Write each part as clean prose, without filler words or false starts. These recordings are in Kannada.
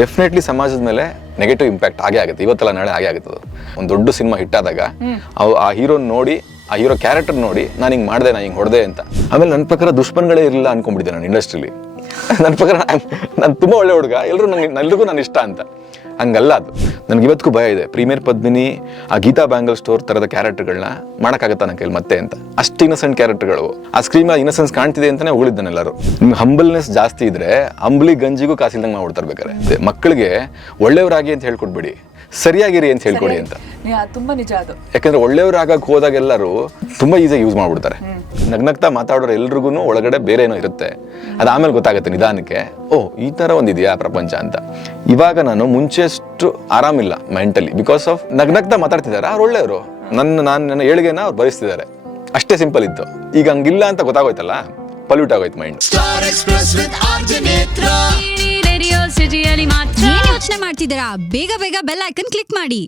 ಡೆಫಿನೆಟ್ಲಿ ಸಮಾಜದ ಮೇಲೆ ನೆಗೆಟಿವ್ ಇಂಪ್ಯಾಕ್ಟ್ ಆಗೇ ಆಗುತ್ತೆ, ಇವತ್ತೆಲ್ಲ ನಾಳೆ ಆಗೇ ಆಗುತ್ತೆ. ಒಂದು ದೊಡ್ಡ ಸಿನಿಮಾ ಹಿಟ್ ಆದಾಗ ಆ ಹೀರೋನ್ ನೋಡಿ, ಆ ಹೀರೋ ಕ್ಯಾರೆಕ್ಟರ್ ನೋಡಿ ನಾನು ಹಿಂಗೆ ಮಾಡಿದೆ, ನಾನು ಹಿಂಗೆ ಹೊಡೆದೆ ಅಂತ. ಆಮೇಲೆ ನನ್ನ ಪ್ರಕಾರ ದುಷ್ಮನ್ಗಳೇ ಇರಲಿಲ್ಲ ಅನ್ಕೊಂಡ್ಬಿಟ್ಟಿದ್ದೆ ನಾನು ಇಂಡಸ್ಟ್ರಿಲಿ. ನನ್ನ ಪ್ರಕಾರ ನಾನು ತುಂಬ ಒಳ್ಳೆ ಹುಡುಗ, ಎಲ್ರಿಗೂ ನಾನು ಇಷ್ಟ ಅಂತ. ಹಂಗಲ್ಲ ಅದು. ನನಗೆ ಇವತ್ತಿಗೂ ಭಯ ಇದೆ, ಪ್ರೀಮಿಯರ್ ಪದ್ಮಿನಿ, ಆ ಗೀತಾ ಬ್ಯಾಂಗಲ್ ಸ್ಟೋರ್ ಥರದ ಕ್ಯಾರೆಕ್ಟರ್ಗಳನ್ನ ಮಾಡೋಕ್ಕಾಗತ್ತಾ ನನ್ನ ಕೈಲಿ ಮತ್ತೆ ಅಂತ. ಅಷ್ಟು ಇನ್ನಸೆಂಟ್ ಕ್ಯಾರೆಕ್ಟರ್ಗಳು. ಆ ಸ್ಕ್ರೀನ್ ಇನ್ನಸೆನ್ಸ್ ಕಾಣ್ತಿದೆ ಅಂತಲೇ ಹೋಗಿದ್ದಾನೆ ಎಲ್ಲರೂ. ನಿಮ್ಗೆ ಹಂಬಲ್ನೆಸ್ ಜಾಸ್ತಿ ಇದ್ರೆ ಅಂಬ್ಲಿ ಗಂಜಿಗೂ ಕಾಸಿಲ್ದಂಗೆ ಮಾಡ್ಬಿಡ್ತಾರೆ ಬೇಕಾರೆ. ಮಕ್ಕಳಿಗೆ ಒಳ್ಳೆಯವರಾಗಿ ಅಂತ ಹೇಳ್ಕೊಡ್ಬೇಡಿ, ಸರಿಯಾಗಿರಿ ಅಂತ ಹೇಳ್ಕೊಡಿ ಅಂತ. ತುಂಬಾ ನಿಜ ಅದು. ಯಾಕಂದ್ರೆ ಒಳ್ಳೆಯವರಾಗಕ್ಕೆ ಹೋದಾಗ ಎಲ್ಲರೂ ತುಂಬಾ ಈಸಿಯಾಗಿ ಯೂಸ್ ಮಾಡ್ಬಿಡ್ತಾರೆ. ನಗ್ನಗ್ತಾ ಮಾತಾಡೋರು ಎಲ್ರಿಗೂ ಒಳಗಡೆ ಬೇರೆ ಏನೋ ಇರುತ್ತೆ, ಅದು ಆಮೇಲೆ ಗೊತ್ತಾಗುತ್ತೆ ನಿಧಾನಕ್ಕೆ, ಓ ಈ ತರ ಒಂದಿದೆಯಾ ಪ್ರಪಂಚ ಅಂತ. ಇವಾಗ ನಾನು ಮುಂಚೆಷ್ಟು ಆರಾಮಿಲ್ಲ ಮೆಂಟಲಿ, ಬಿಕಾಸ್ ಆಫ್ ನಗ್ನಗ್ತಾ ಮಾತಾಡ್ತಿದ್ದಾರೆ ಅವ್ರು ಒಳ್ಳೆಯವರು, ನನ್ನ ಏಳಿಗೆನ ಅವ್ರು ಭರಿಸ್ತಿದ್ದಾರೆ, ಅಷ್ಟೇ ಸಿಂಪಲ್ ಇತ್ತು. ಈಗ ಹಂಗಿಲ್ಲ ಅಂತ ಗೊತ್ತಾಗೋಯ್ತಲ್ಲ, ಪಲ್ಯೂಟ್ ಆಗೋಯ್ತು ಮೈಂಡ್. ಯೋಚನೆ ಮಾಡ್ತಿದ್ದೀರಾ? ಬೇಗ ಬೇಗ ಬೆಲ್ ಐಕನ್ ಕ್ಲಿಕ್ ಮಾಡಿ.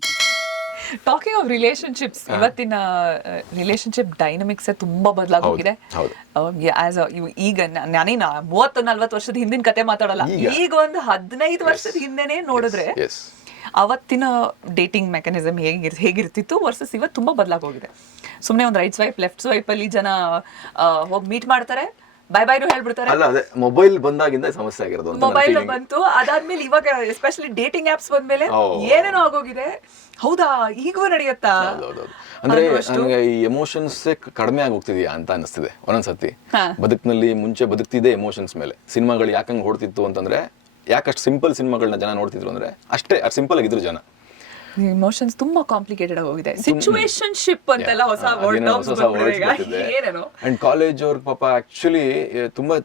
ಟಾಕಿಂಗ್ ಆಫ್ ರಿಲೇಶನ್ಶಿಪ್ಸ್, ಇವತ್ತಿನ ರಿಲೇಶನ್ಶಿಪ್ ಡೈನಮಿಕ್ಸ್ ತುಂಬಾ ಬದಲಾಗೋಗಿದೆ. ಈಗ ನಾನೇನ 30-40 ವರ್ಷದ ಹಿಂದಿನ ಕತೆ ಮಾತಾಡಲ್ಲ, ಈಗ ಒಂದು 15 ವರ್ಷದ ಹಿಂದೆನೆ ನೋಡಿದ್ರೆ ಅವತ್ತಿನ ಡೇಟಿಂಗ್ ಮೆಕ್ಯಾನಿಸಮ್ ಹೇಗಿರ್ತಿತ್ತು ವರ್ಸಸ್ ಇವತ್ತು ತುಂಬಾ ಬದಲಾಗೋಗಿದೆ. ಸುಮ್ನೆ ಒಂದು ರೈಟ್ ಸ್ವೈಪ್ ಲೆಫ್ಟ್ ಸ್ವೈಪ್ ಅಲ್ಲಿ ಜನ ಹೋಗಿ ಮೀಟ್ ಮಾಡ್ತಾರೆ, ಬೈ ಬೈನು ಹೇಳ್ಬಿಡ್ತಾರೆ. ಅಲ್ಲ, ಅದೇ ಮೊಬೈಲ್ ಬಂದಾಗಿಂದ ಸಮಸ್ಯೆ ಆಗಿರೋದು. ಮೊಬೈಲ್ ಬಂತು, ಅದಾದ್ಮೇಲೆ ಇವಾಗ ಎಸ್ಪೆಷಲಿ ಡೇಟಿಂಗ್ ಆಪ್ಸ್ ಬಂದ್ಮೇಲೆ ಏನೇನೋ ಆಗೋಗಿದೆ. ಹೌದಾ, ಈಗೂ ನಡೆಯುತ್ತಾ? ಅಂದ್ರೆ ನನಗೆ ಈ ಎಮೋಷನ್ಸ್ ಕಡಿಮೆ ಆಗಿ ಹೋಗ್ತಿದ್ಯಾ ಅಂತ ಅನಿಸ್ತಿದೆ ಒಂದೊಂದ್ಸತಿ. ಬದುಕಿನಲ್ಲಿ ಮುಂಚೆ ಬದುಕ್ತಿದೆ ಎಮೋಷನ್ಸ್ ಮೇಲೆ. ಸಿನಿಮಾಗಳು ಯಾಕಂಗ್ ಓಡ್ತಿತ್ತು ಅಂತಂದ್ರೆ, ಯಾಕಷ್ಟು ಸಿಂಪಲ್ ಸಿನಿಮಾಗಳನ್ನ ಜನ ನೋಡ್ತಿದ್ರು ಅಂದ್ರೆ ಅಷ್ಟೇ ಸಿಂಪಲ್ ಆಗಿದ್ರು ಜನ. ಇಮೋಷನ್ಸ್ ತುಂಬಾ ಕಾಂಪ್ಲಿಕೇಟೆಡ್ ಆಗೋಗಿದೆ. ಸಿಚುವೇಶನ್ಶಿಪ್ ಅಂತೆಲ್ಲ ಹೊಸ ವರ್ಡ್ ಬಂದಿದೆ. ಅಂಡ್ ಕಾಲೇಜ್ ಅವ್ರ ಪಾಪ ಆಕ್ಚುಲಿ ತುಂಬಾ